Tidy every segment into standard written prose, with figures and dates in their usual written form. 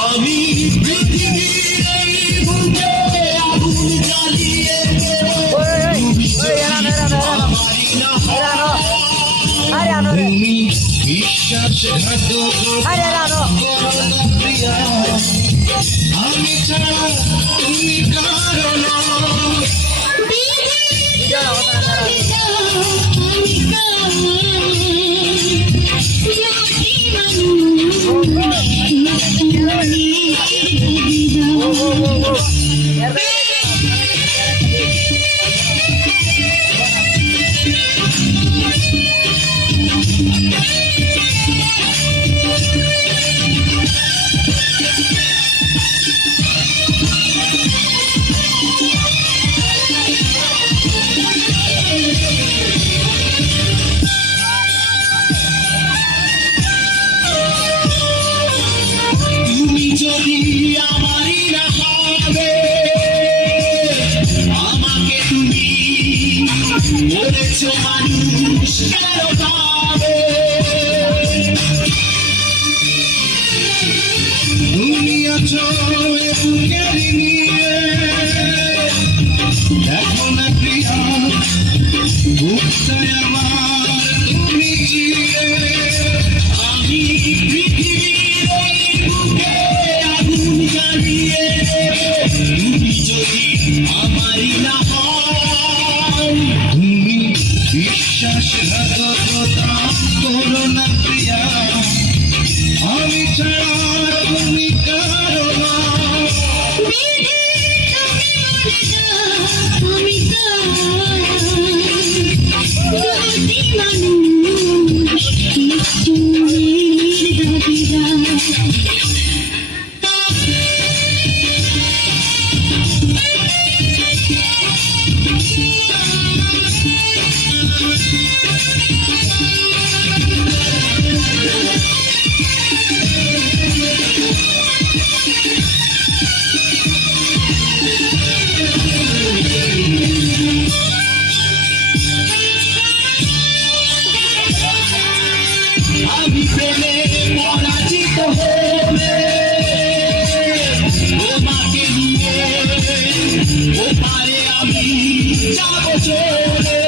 আমি পৃথিবীর বুকে আগুন জ্বালিয়ে তুমি বিশ্বাসঘাতকতা প্রিয়া আমি ছাড়া তুমি কারো যদি আমারই না হবে আমাকে তুমি বলেছ মানুষ কেন পাবে তুমি আছো বুকের নিয়ে দেখো না প্রিয়া বুকটায় আমার তুমি চিরে আমি পৃথিবীর বুকে আগুন জ্বালিয়ে তুমি যদি আমারই না হও তুমি বিশ্বাসঘাতকতা করো না প্রিয়া আমি ছাড়া তুমি কারো না আমি প্রেমে পরাজিত হলে তোমাকে নিয়ে ওপারে আমি যাব চলে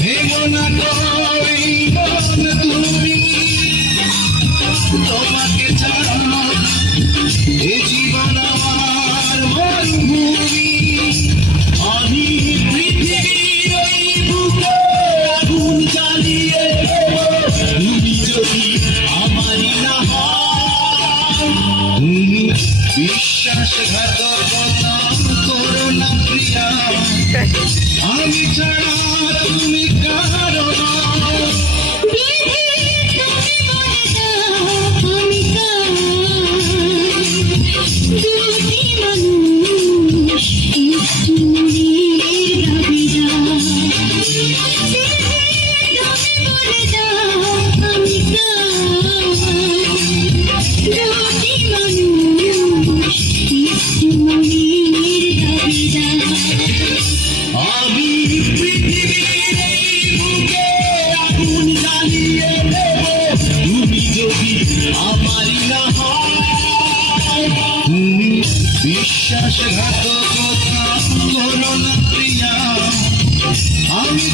ভেবো না কই মন তুমি তোমাকে ছাড়া এ জীবন আমার মরুভূমি আমি পৃথিবীর বুকে আগুন জ্বালিয়ে তুমি যদি আমারই না হও তুমি বিশ্বাসঘাতকতা করো না প্রিয়া আমি ছাড়া তুমি কারো না আমি পৃথিবীর বুকে আগুন জ্বালিয়ে দেব তুমি যদি আমারই না হও তুমি বিশ্বাসঘাতকতা করো না প্রিয়া আমি